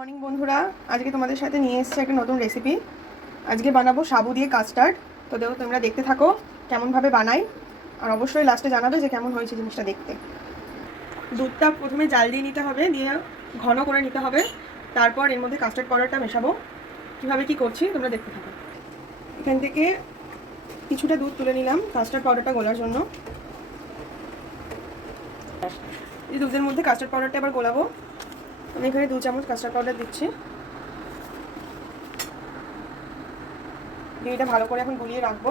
Morning বন্ধুরা, আজকে তোমাদের সাথে নিয়ে এসেছি একটা নতুন রেসিপি। আজকে বানাবো সাবু দিয়ে কাস্টার্ড। তো তোমরা দেখতে থাকো কেমনভাবে বানাই, আর অবশ্যই লাস্টে জানাবে যে কেমন হয়েছে জিনিসটা দেখতে। দুধটা প্রথমে জাল দিয়ে নিতে হবে, দিয়ে ঘন করে নিতে হবে। তারপর এর মধ্যে কাস্টার্ড পাউডারটা মেশাবো। কীভাবে কী করছি তোমরা দেখতে থাকো। এখান থেকে কিছুটা দুধ তুলে নিলাম কাস্টার্ড পাউডারটা গোলার জন্য। এই দুধের মধ্যে কাস্টার্ড পাউডারটা এবার গোলাবো। আমি এখানে 2 চামচ কাস্টার্ড পাউডার দিচ্ছি, দিয়ে এটা ভালো করে এখন গুলিয়ে রাখবো।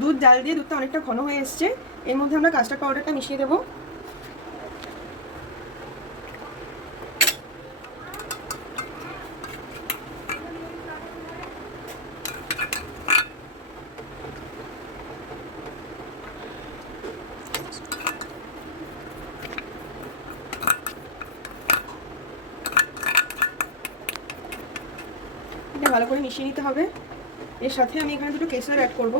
দুধ জাল দিয়ে দুধটা অনেকটা ঘন হয়ে এসছে, এর মধ্যে আমরা কাস্টার্ড পাউডারটা মিশিয়ে দেবো। এটা ভালো করে মিশিয়ে নিতে হবে। এর সাথে আমি এখানে 2 কেশর অ্যাড করব।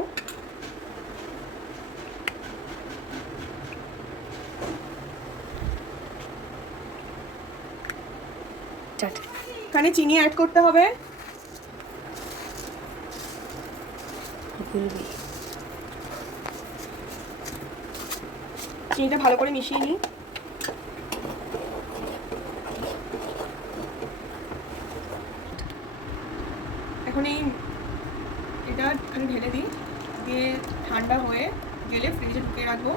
এখানে চিনি অ্যাড করতে হবে। চিনিটা ভালো করে মিশিয়ে নিই। এখন এটা আমি ঢেলে দিই, দিয়ে ঠান্ডা হয়ে গেলে ফ্রিজে ঢুকিয়ে রাখবো।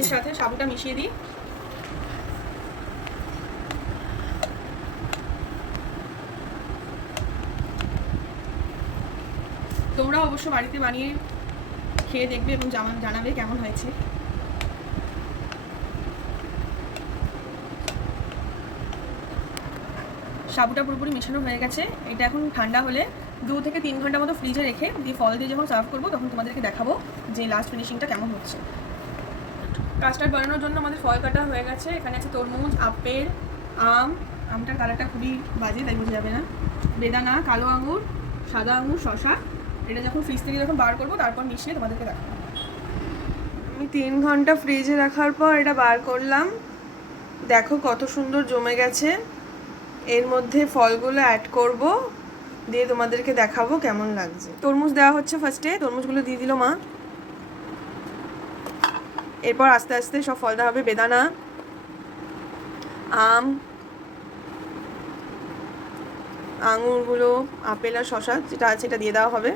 এর সাথে সাবুটা মিশিয়ে দিই। তোমরা অবশ্য বাড়িতে বানিয়ে খেয়ে দেখবে এবং জানাবে কেমন হয়েছে। সাবুটা পুরোপুরি মেশানো হয়ে গেছে। এটা এখন ঠান্ডা হলে 2 থেকে 3 ঘন্টা মতো ফ্রিজে রেখে দিয়ে ফল দিয়ে যখন সার্ভ করবো তখন তোমাদেরকে দেখাবো যে লাস্ট ফিনিশিংটা কেমন হচ্ছে। কাস্টার্ড বানানোর জন্য আমাদের ফল কাটা হয়ে গেছে। এখানে আছে তরমুজ, আপেল, আমটার কালারটা খুবই বাজে তাই বোঝা যাবে না, বেদানা, কালো আঙুর, সাদা আঙুর, শশা। এটা যখন ফ্রিজ থেকে যখন বার করবো তারপর মিশিয়ে তোমাদেরকে দেখাবো। আমি 3 ঘন্টা ফ্রিজে রাখার পর এটা বার করলাম। দেখো কত সুন্দর জমে গেছে। এর মধ্যে ফলগুলো অ্যাড করব, দিয়ে তোমাদেরকে দেখাবো কেমন লাগছে। তরমুজ দেওয়া হচ্ছে ফার্স্টে, তরমুজগুলো দিয়ে দিল মা। এরপর আস্তে আস্তে সব ফল দেওয়া হবে, বেদানা, আম, আঙুরগুলো, আপেল আর শশা যেটা আছে এটা দিয়ে দেওয়া হবে।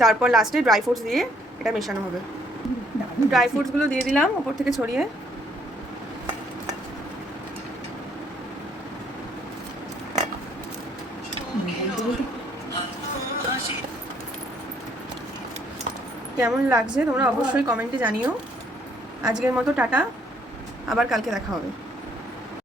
তারপর লাস্টে ড্রাই ফ্রুটস দিয়ে এটা মেশানো হবে। ড্রাই ফ্রুটসগুলো দিয়ে দিলাম ওপর থেকে ছড়িয়ে। কেমন লাগছে তোমরা অবশ্যই কমেন্টে জানিও। আজকের মতো টাটা, আবার কালকে দেখা হবে।